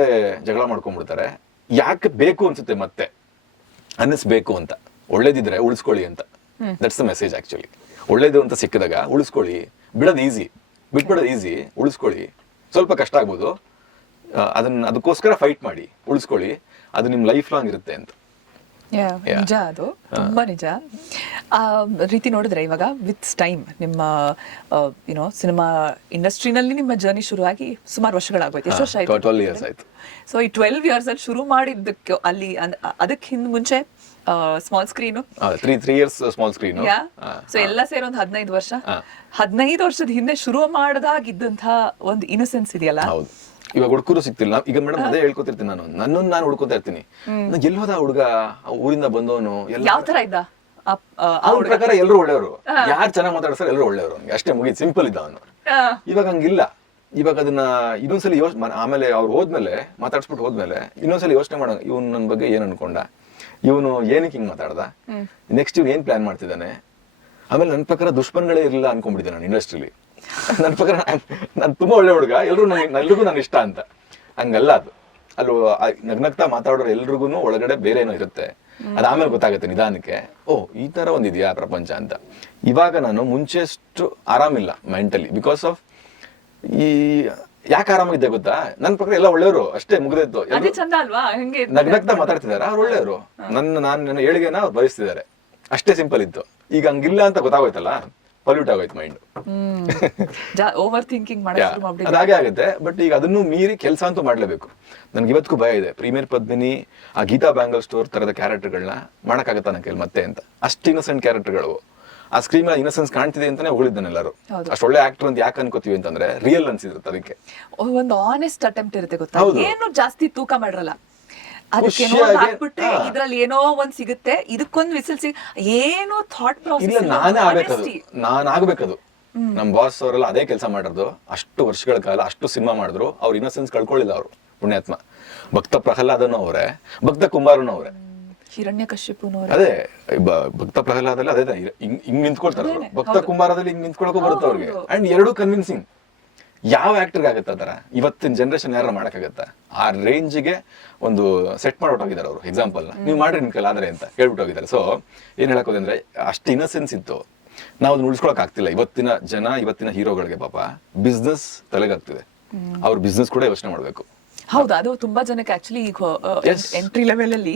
ಜಗಳ ಮಾಡ್ಕೊಂಡ್ಬಿಡ್ತಾರೆ, ಯಾಕೆ ಬೇಕು ಅನ್ಸುತ್ತೆ ಮತ್ತೆ ಅನ್ನಿಸ್ಬೇಕು ಅಂತ. ಒಳ್ಳೇದಿದ್ರೆ ಉಳಿಸ್ಕೊಳ್ಳಿ ಅಂತ. That's the message actually. ಒಳ್ಳೇದು ಅಂತ ಸಿಕ್ಕಿದಾಗ ಉಳಿಸ್ಕೊಳ್ಳಿ, ಬಿಡೋದು ಈಸಿ, ಬಿಟ್ಬಿಡೋದು ಈಸಿ, ಉಳಿಸ್ಕೊಳ್ಳಿ. ಸ್ವಲ್ಪ ಕಷ್ಟ ಆಗ್ಬೋದು, ಅದಕ್ಕೋಸ್ಕರ ಫೈಟ್ ಮಾಡಿ, ಉಳಿಸ್ಕೊಳ್ಳಿ, ಅದು ನಿಮ್ ಲೈಫ್ ಲಾಂಗ್ ಇರುತ್ತೆ ಅಂತ. ನಿಜ, ಅದು ತುಂಬಾ ನಿಜ. ಆ ರೀತಿ ನೋಡಿದ್ರೆ ಇವಾಗ ವಿತ್ ಟೈಮ್ ನಿಮ್ಮ ಯುನೋ ಸಿನಿಮಾ ಇಂಡಸ್ಟ್ರಿನಲ್ಲಿ ನಿಮ್ಮ ಜರ್ನಿ ಶುರುವಾಗಿ ಸುಮಾರು ವರ್ಷಗಳಾಗೋಯ್ತು. ಎಷ್ಟು ವರ್ಷ ಆಯ್ತು? 12 years ಆಯ್ತು. ಸೊ ಈ 12 years ಅಲ್ಲಿ ಶುರು ಮಾಡಿದ್ದಕ್ಕೆ ಅಲ್ಲಿ ಅದಕ್ಕೆ ಹಿಂದ್ ಮುಂಚೆ small screen 3 years small screen. So ಎಲ್ಲ ಸೇರಿ ಒಂದು 15 ವರ್ಷ. 15 ವರ್ಷದ ಹಿಂದೆ ಶುರು ಮಾಡದಾಗಿದ್ದಂತ ಒಂದು ಇನ್ನಸೆನ್ಸ್ ಇದೆಯಲ್ಲ. ಹೌದು. ಇವಾಗ ಹುಡುಗರು ಸಿಗ್ತಿಲ್ಲ. ಈಗ ಮೇಡಮ್ ಅದೇ ಹೇಳ್ಕೊತಿರ್ತೀನಿ, ನಾನು ಹುಡ್ಕೋತಾ ಇರ್ತೀನಿ. ಎಲ್ಲಿ ಹೋದ ಹುಡುಗ, ಊರಿಂದ ಬಂದವನು, ಯಾವ ತರ ಇದ್ದ? ಅವ್ರ ಪ್ರಕಾರ ಎಲ್ಲರೂ ಒಳ್ಳೆಯವರು, ಯಾರು ಚೆನ್ನಾಗಿ ಮಾತಾಡ್ತಾರೆ ಎಲ್ಲರೂ ಒಳ್ಳೆಯವರು, ಅಷ್ಟೇ ಮುಗಿದ್ ಸಿಂಪಲ್ ಇದ್ದ ಅವನು. ಇವಾಗ ಹಂಗಿಲ್ಲ. ಇವಾಗ ಅದನ್ನ ಇನ್ನೊಂದ್ಸಲಿ ಆಮೇಲೆ ಅವ್ರು ಹೋದ್ಮೇಲೆ ಮಾತಾಡ್ಸ್ಬಿಟ್ಟು ಹೋದ್ಮೇಲೆ ಇನ್ನೊಂದ್ಸಲಿ ಯೋಚನೆ ಮಾಡೋ, ಇವ್ನು ನನ್ನ ಬಗ್ಗೆ ಏನ್ ಅನ್ಕೊಂಡ, ಇವನು ಏನಕ್ಕೆ ಹಿಂಗ್ ಮಾತಾಡ್ದ, ನೆಕ್ಸ್ಟ್ ಇವ್ನು ಏನ್ ಪ್ಲಾನ್ ಮಾಡ್ತಿದ್ದಾನೆ. ಆಮೇಲೆ ನನ್ನ ಪ್ರಕಾರ ದುಷ್ಮನ್ಗಳೇ ಇರಲಿಲ್ಲ ಅನ್ಕೊಂಡ್ಬಿಟ್ಟಿದ್ದೆ ನಾನು ಇಂಡಸ್ಟ್ರಿಲಿ. ನನ್ನ ಪ್ರಕಾರ ನಾನು ತುಂಬಾ ಒಳ್ಳೆ ಹುಡುಗ, ಎಲ್ರಿಗೂ ನಾನು ಇಷ್ಟ ಅಂತ. ಹಂಗಲ್ಲ ಅದು. ಅಲ್ಲಿ ನಗ್ನಗ್ತಾ ಮಾತಾಡೋರು ಎಲ್ರಿಗೂ ಒಳಗಡೆ ಬೇರೆ ಏನೋ ಇರುತ್ತೆ. ಅದಾದ್ಮೇಲೆ ಗೊತ್ತಾಗುತ್ತೆ ನಿಧಾನಕ್ಕೆ, ಓ ಈ ತರ ಒಂದಿದ್ಯಾ ಪ್ರಪಂಚ ಅಂತ. ಇವಾಗ ನಾನು ಮುಂಚೆಷ್ಟು ಆರಾಮಿಲ್ಲ ಮೆಂಟಲಿ, ಬಿಕಾಸ್ ಆಫ್ ಯಾಕೆ ಆರಾಮಿದ್ದೆ ಗೊತ್ತಾ, ನನ್ನ ಪ್ರಕಾರ ಎಲ್ಲ ಒಳ್ಳೆಯವರು, ಅಷ್ಟೇ ಮುಗಿದೈತು. ನಗ್ನಗ್ತಾ ಮಾತಾಡ್ತಿದಾರೆ, ಅವ್ರು ಒಳ್ಳೆಯವರು. ನನ್ನ ಏಳಿಗೆನ ಅವ್ರು ಬಯಸ್ತಿದ್ದಾರೆ, ಅಷ್ಟೇ ಸಿಂಪಲ್ ಇತ್ತು. ಈಗ ಹಂಗಿಲ್ಲ ಅಂತ ಗೊತ್ತಾಗೋಯ್ತಲ್ಲ, ಪಲ್ಯೂಟ್ ಆಗೋಯ್ತು ಮೈಂಡ್. ಓವರ್ ಥಿಂಕಿಂಗ್ ಅದಾಗೆ ಆಗುತ್ತೆ. ಬಟ್ ಈಗ ಅದನ್ನು ಮೀರಿ ಕೆಲಸ ಅಂತೂ ಮಾಡ್ಲೇಬೇಕು. ನನ್ಗೆ ಇವತ್ತಿಗೂ ಭಯ ಇದೆ, ಪ್ರೀಮಿಯರ್ ಪದ್ಮಿನಿ, ಆ ಗೀತಾ ಬ್ಯಾಂಗಲ್ ಸ್ಟೋರ್ ತರದ ಕ್ಯಾರೆಕ್ಟರ್ಗಳನ್ನ ಮಾಡಕ್ಕಾಗತ್ತ ನನ್ನ ಕೈಲಿ ಮತ್ತೆ ಅಂತ. ಅಷ್ಟು ಇನ್ನಸೆಂಟ್ ಕ್ಯಾರೆಕ್ಟರ್ಗಳು. ಆ ಸ್ಕ್ರೀನ್ ಮೇಲೆ ಇನ್ನಸೆನ್ಸ್ ಕಾಣ್ತಿದೆ ಅಂತಾನೆ ಹೊಗಳಿದ್ದಾನೆ ಎಲ್ಲರೂ. ಅಷ್ಟು ಒಳ್ಳೆ ಆಕ್ಟರ್ ಅಂತ ಯಾಕೆ ಅನ್ಕೋತೀವಿ ಅಂತಂದ್ರೆ ರಿಯಲ್ ಅನ್ಸಿರುತ್ತೆ. ಅದಕ್ಕೆ ಒಂದು ಆನೆಸ್ಟ್ ಅಟೆಂಪ್ಟ್ ಇರುತ್ತೆ ಗೊತ್ತಾ, ಏನು ಜಾಸ್ತಿ ತೂಕ ಮಾಡಿರಲ್ಲ. ಇದ್ರಲ್ಲಿ ಏನೋ ಒಂದ್ ಸಿಗುತ್ತೆ, ಇದಕ್ಕೊಂದ್ ವಿಸಿಲ್ ಏನೋ ಥಾಟ್ ಪ್ರಾಸೆಸ್. ನಾನ್ ಆಗ್ಬೇಕದು. ನಮ್ ಬಾಸ್ ಅವರೆಲ್ಲ ಅದೇ ಕೆಲಸ ಮಾಡಿರೋದು. ಅಷ್ಟು ವರ್ಷಗಳ ಕಾಲ ಅಷ್ಟು ಸಿನಿಮಾ ಮಾಡಿದ್ರು, ಅವ್ರ ಇನ್ನಸೆನ್ಸ್ ಕಳ್ಕೊಳ್ಳಿಲ್ಲ ಅವರು. ಪುಣ್ಯಾತ್ಮ. ಭಕ್ತ ಪ್ರಹ್ಲಾದನು ಅವರೇ, ಭಕ್ತ ಕುಮಾರನು ಅವರೇ, ಹಿರಣ್ಯಕಶ್ಯಪನು ಅದೇ. ಭಕ್ತ ಪ್ರಹ್ಲಾದಲ್ಲಿ ಅದೇ ಹಿಂಗ್ ನಿಂತ್ಕೊಳ್ತಾರೆ, ಭಕ್ತ ಕುಮಾರದಲ್ಲಿ ಹಿಂಗ್ ನಿಂತ್ಕೊಳಕ್ಕೂ ಬರುತ್ತೆ ಅವ್ರಿಗೆ. ಅಂಡ್ ಎರಡೂ ಕನ್ವಿನ್ಸಿಂಗ್. ಯಾವ ಆಕ್ಟರ್ಗೆ ಆಗತ್ತ ಅದರ? ಇವತ್ತಿನ ಜನರೇಷನ್ ಯಾರು ಮಾಡಕ್ಕಾಗತ್ತ? ಆ ರೇಂಜ್ಗೆ ಒಂದು ಸೆಟ್ ಮಾಡ್ಬಿಟ್ಟೋಗಿದ್ದಾರೆ ಅವರು. ಎಕ್ಸಾಂಪಲ್ ನೀವು ಮಾಡ್ರಿ ನಿಮ್ ಕೈಲಾದ್ರೆ ಅಂತ ಹೇಳ್ಬಿಟ್ಟೋಗಿದ್ದಾರೆ. ಸೊ ಏನ್ ಹೇಳಕೋದಂದ್ರೆ ಅಷ್ಟು ಇನ್ನಸೆನ್ಸ್ ಇತ್ತು, ನಾವು ಅದನ್ನ ಉಳಿಸ್ಕೊಳಕ್ ಆಗ್ತಿಲ್ಲ. ಇವತ್ತಿನ ಜನ, ಇವತ್ತಿನ ಹೀರೋಗಳಿಗೆ ಪಾಪ ಬಿಸ್ನೆಸ್ ತಲೆಗಾಗ್ತಿದೆ. ಅವ್ರ ಬಿಸ್ನೆಸ್ ಕೂಡ ಯೋಚನೆ ಮಾಡ್ಬೇಕು. ಹೌದು, ಅದು ತುಂಬಾ ಜನಕ್ಕೆ ಆಕ್ಚುಲಿ ಎಂಟ್ರಿ ಲೆವೆಲ್ ಅಲ್ಲಿ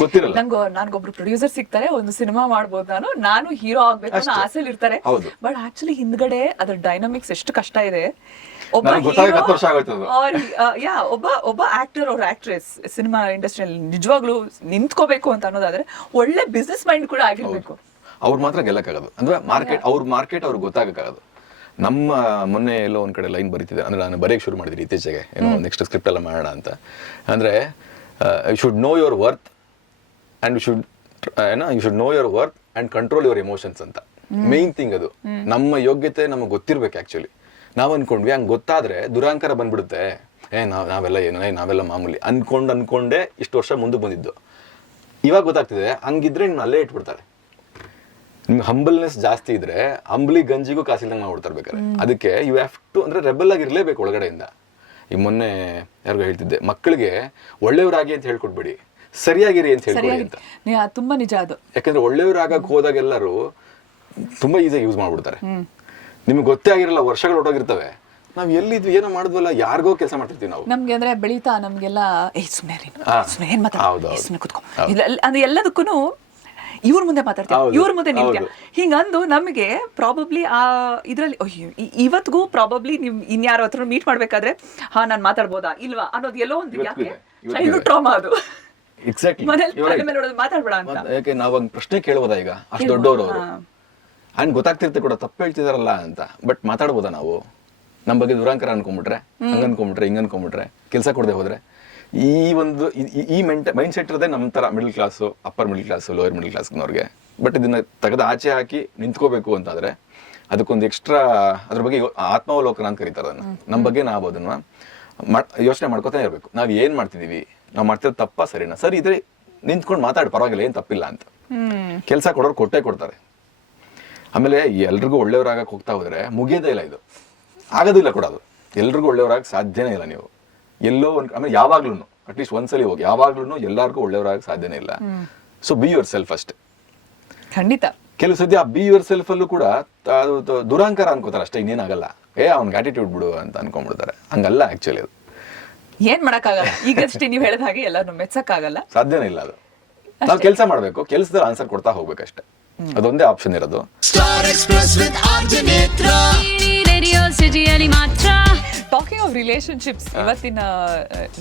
ಗೊತ್ತಿರಲ್ಲ. ನನ್ಗೊಬ್ರು ಪ್ರೊಡ್ಯೂಸರ್ ಸಿಗ್ತಾರೆ, ಒಂದು ಸಿನಿಮಾ ಮಾಡ್ಬೋದು, ನಾನು ಹೀರೋ ಆಗ್ಬೇಕು ಅನ್ನೋ ಆಸೆಲಿ ಇರ್ತಾರೆ. ಬಟ್ ಆಕ್ಚುಲಿ ಹಿಂದ್ಗಡೆ ಅದ್ರ ಡೈನಾಮಿಕ್ಸ್ ಎಷ್ಟು ಕಷ್ಟ ಇದೆ. ಒಬ್ಬ ಆಕ್ಟರ್ ಅವ್ರ ಆಕ್ಟ್ರೆಸ್ ಸಿನಿಮಾ ಇಂಡಸ್ಟ್ರಿಯಲ್ಲಿ ನಿಜವಾಗ್ಲೂ ನಿಂತ್ಕೋಬೇಕು ಅಂತ ಅನ್ನೋದಾದ್ರೆ ಒಳ್ಳೆ ಬಿಸ್ನೆಸ್ ಮೈಂಡ್ ಕೂಡ ಆಗಿರ್ಬೇಕು. ಅವ್ರು ಮಾತ್ರ ಗೆಲ್ಲಕ್ಕಾಗೋದು. ಅಂದ್ರೆ ಮಾರ್ಕೆಟ್ ಅವ್ರಿಗೆ ಗೊತ್ತಾಗಕ್ಕಾಗೋದು. ನಮ್ಮ ಮೊನ್ನೆ ಎಲ್ಲೋ ಒಂದ್ ಕಡೆ ಲೈನ್ ಬರೀತಿದೆ, ಅಂದ್ರೆ ನಾನು ಬರೆಯಕ್ಕೆ ಶುರು ಮಾಡಿದ್ರಿ ಇತ್ತೀಚೆಗೆ, ಏನೋ ನೆಕ್ಸ್ಟ್ ಸ್ಕ್ರಿಪ್ಟ್ ಎಲ್ಲ ಮಾಡೋಣ ಅಂತ. ಅಂದ್ರೆ you should know your worth and you should know your worth and control your emotions ಅಂತ. ಮೇನ್ ಥಿಂಗ್ ಅದು. ನಮ್ಮ ಯೋಗ್ಯತೆ ನಮಗೆ ಗೊತ್ತಿರ್ಬೇಕು. ಆಕ್ಚುಲಿ ನಾವ್ ಅನ್ಕೊಂಡ್ವಿ, ಹಂಗ್ ಗೊತ್ತಾದ್ರೆ ದುರಾಂಕಾರ ಬಂದ್ಬಿಡುತ್ತೆ. ನಾವೆಲ್ಲ ಏನು, ನಾವೆಲ್ಲ ಮಾಮೂಲಿ ಅನ್ಕೊಂಡೇ ಇಷ್ಟು ವರ್ಷ ಮುಂದೆ ಬಂದಿದ್ದು. ಇವಾಗ ಗೊತ್ತಾಗ್ತಿದೆ, ಹಂಗಿದ್ರೆ ನಿಮ್ಗೆ ಅಲ್ಲೇ ಇಟ್ಬಿಡ್ತಾರೆ. ನಿಮ್ಗೆ ಹಂಬಲ್ನೆಸ್ ಜಾಸ್ತಿ ಇದ್ರೆ ಅಂಬ್ಲಿ ಗಂಜಿಗೂ ಕಾಸಿಲ್ದಂಗೆ ಮಾಡ್ಬಿಡ್ತಾರೆ ಬೇಕಾರೆ. ಅದಕ್ಕೆ ಯು ಹ್ಯಾವ್ ಟು, ಅಂದ್ರೆ ರೆಬಲ್ ಆಗಿರ್ಲೇಬೇಕು ಒಳಗಡೆಯಿಂದ. ಈ ಮೊನ್ನೆ ಯಾರಿಗೂ ಹೇಳ್ತಿದ್ದೆ, ಮಕ್ಕಳಿಗೆ ಒಳ್ಳೆಯವರಾಗಿ ಅಂತ ಹೇಳ್ಕೊಡ್ಬೇಡಿ, ಸರಿಯಾಗಿರಿ ಅಂತ ಹೇಳ್ಕೊಡಿ ಅಂತ. ತುಂಬಾ ನಿಜ ಅದು. ಯಾಕಂದ್ರೆ ಒಳ್ಳೆಯವರಾಗಕ್ಕೆ ಹೋದಾಗ ಎಲ್ಲರೂ ತುಂಬಾ ಈಸಿಯಾಗಿ ಯೂಸ್ ಮಾಡ್ಬಿಡ್ತಾರೆ. ನಿಮ್ಗೆ ಗೊತ್ತೇ ಆಗಿರಲ್ಲ, ವರ್ಷಗಳು ಹೊಟ್ಟೋಗಿರ್ತವೆ. ನಾವ್ ಎಲ್ಲಿದ್ವಿ, ಏನೋ ಮಾಡಿದ್ವಲ್ಲ, ಯಾರಿಗೋ ಕೆಲಸ ಮಾಡ್ತಿರ್ತೀವಿ ನಾವು. ನಮ್ಗೆ ಅಂದ್ರೆ ಬೆಳೀತಾ ನಮ್ಗೆಲ್ಲ ಅದು ಎಲ್ಲದಕ್ಕೂ ಇವ್ರ ಮುಂದೆ ಮಾತಾಡ್ತೀವಿ, ಇವ್ರ ಮುಂದೆ ನಿಮ್ಗೆ ಹಿಂಗಂದು ನಮಗೆ ಪ್ರಾಬಬ್ಲಿ ಆ ಇದ್ರಲ್ಲಿ ಇವತ್ತಿಗೂ ಪ್ರಾಬಬ್ಲಿ ನಿಮ್ ಇನ್ಯಾರ ಹತ್ರ ಮೀಟ್ ಮಾಡ್ಬೇಕಾದ್ರೆ ನಾನ್ ಮಾತಾಡ್ಬೋದಾ ಇಲ್ವಾ ಅನ್ನೋದು ಎಲ್ಲೋ ಒಂದು ಚೈಲ್ಡ್ಹುಡ್ ಟ್ರಾಮಾ ಅದು. ಮಾತಾಡ್ಬೇಡ ಅಂತ. ಯಾಕೆ ನಾವ್ ಹಂಗ್ ಪ್ರಶ್ನೆ ಕೇಳ್ಬೋದಾ? ಈಗ ಅಷ್ಟು ದೊಡ್ಡವರು ಅವರು ಹಂಗ್ ಗೊತ್ತಾಗ್ತಿರ್ತೆ ಕೂಡ ತಪ್ಪು ಹೇಳ್ತಿದಾರಲ್ಲ ಅಂತ. ಬಟ್ ಮಾತಾಡ್ಬೋದಾ ನಾವು? ನಮ್ ಬಗ್ಗೆ ದುರಾಂಕರ ಅನ್ಕೊಂಡ್ಬಿಟ್ರೆ, ಹಂಗ ಅನ್ಕೊಂಡ್ಬಿಟ್ರೆ, ಹಿಂಗ ಅನ್ಕೊಂಡ್ಬಿಟ್ರೆ, ಕೆಲಸ ಕೊಡದೆ ಹೋದ್ರೆ, ಈ ಒಂದು ಈ ಮೈಂಡ್ ಸೆಟ್ ಇರೋದೇ ನಮ್ ತರ middle class, upper middle class, lower middle ಕ್ಲಾಸ್ನವ್ರಿಗೆ ಬಟ್ ಇದನ್ನ ತೆಗೆದು ಆಚೆ ಹಾಕಿ ನಿಂತ್ಕೋಬೇಕು ಅಂತಾದ್ರೆ ಅದಕ್ಕೊಂದು ಎಕ್ಸ್ಟ್ರಾ ಅದ್ರ ಬಗ್ಗೆ ಆತ್ಮಾವಲೋಕನ ಅಂತ ಕರೀತಾರೆ ಅದನ್ನ. ನಮ್ಮ ಬಗ್ಗೆ ನಾವು ಅದನ್ನ ಯೋಚನೆ ಮಾಡ್ಕೊತಾನೆ ಇರಬೇಕು. ನಾವು ಏನ್ ಮಾಡ್ತಿದೀವಿ, ನಾವು ಮಾಡ್ತಿರೋದು ತಪ್ಪಾ ಸರಿನಾ? ಸರಿ ಇದ್ರೆ ನಿಂತ್ಕೊಂಡು ಮಾತಾಡಿ, ಪರವಾಗಿಲ್ಲ, ಏನ್ ತಪ್ಪಿಲ್ಲ ಅಂತ. ಕೆಲಸ ಕೊಡೋರು ಕೊಟ್ಟೇ ಕೊಡ್ತಾರೆ. ಆಮೇಲೆ ಎಲ್ರಿಗೂ ಒಳ್ಳೆಯವರಾಗಕ್ಕೆ ಹೋಗ್ತಾ ಹೋದ್ರೆ ಮುಗಿಯೋದೇ ಇಲ್ಲ, ಇದು ಆಗೋದಿಲ್ಲ ಕೂಡ. ಅದು ಎಲ್ರಿಗೂ ಒಳ್ಳೆಯವರಾಗಕ್ಕೆ ಸಾಧ್ಯನೇ ಇಲ್ಲ ನೀವು ಎಲ್ಲೋ ಆಮೇಲೆ ಯಾವಾಗ್ಲೂ ಅಟ್ಲೀಸ್ಟ್ ಒಂದ್ಸಲಿ ಹೋಗಿ ಯಾವಾಗ್ಲೂ ಎಲ್ಲರಿಗೂ ಒಳ್ಳೆಯವರಾಗಕ್ಕೆ ಸಾಧ್ಯನೇ ಇಲ್ಲ. ಸೊ ಬಿ ಯುವರ್ ಸೆಲ್ಫ್ ಅಷ್ಟೇ. ಖಂಡಿತ. ಕೆಲವು ಸದ್ಯ ಆ ಬಿ ಯುವರ್ ಸೆಲ್ಫ್ ಅಲ್ಲೂ ಕೂಡ ದುರಾಂಕಾರ ಅನ್ಕೋತಾರೆ ಅಷ್ಟೇ, ಇನ್ನೇನಾಗಲ್ಲ. ಅವ್ನಿಗೆ ಆಟಿಟ್ಯೂಡ್ ಬಿಡು ಅಂತ ಅನ್ಕೊಂಡ್ಬಿಡ್ತಾರೆ. ಹಂಗಲ್ಲ ಆಕ್ಚುಲಿ ಅದು. ಏನ್ ಮಾಡಕ್ಕಾಗಲ್ಲ. ಈಗಷ್ಟೇ ನೀವು ಹೇಳಿದ ಹಾಗೆ ಎಲ್ಲಾರು ಮೆಚ್ಚಕ್ಕಾಗಲ್ಲ, ಸಾಧ್ಯನೇ ಇಲ್ಲ ಅದು. ನಾವು ಕೆಲಸ ಮಾಡ್ಬೇಕು, ಕೆಲಸದಲ್ಲಿ ಆನ್ಸರ್ ಕೊಡ್ತಾ ಹೋಗ್ಬೇಕಷ್ಟೇ. ಅದೊಂದೇ ಆಪ್ಷನ್ ಇರೋದು. ಟಾಕಿಂಗ್ ಆಫ್ ರಿಲೇಶನ್ಶಿಪ್ಸ್, ಇವತ್ತಿನ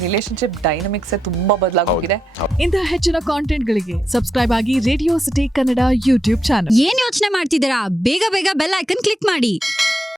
ರಿಲೇಶನ್ಶಿಪ್ ಡೈನಮಿಕ್ಸ್ ತುಂಬಾ ಬದಲಾಗೋಗಿದೆ. ಇಂತಹ ಹೆಚ್ಚಿನ ಕಾಂಟೆಂಟ್ಗಳಿಗೆ ಸಬ್ಸ್ಕ್ರೈಬ್ ಆಗಿ radio city Kannada YouTube channel. ಏನ್ ಯೋಚನೆ ಮಾಡ್ತಿದ್ದೀರಾ? ಬೇಗ ಬೇಗ ಬೆಲ್ ಐಕನ್ ಕ್ಲಿಕ್ ಮಾಡಿ.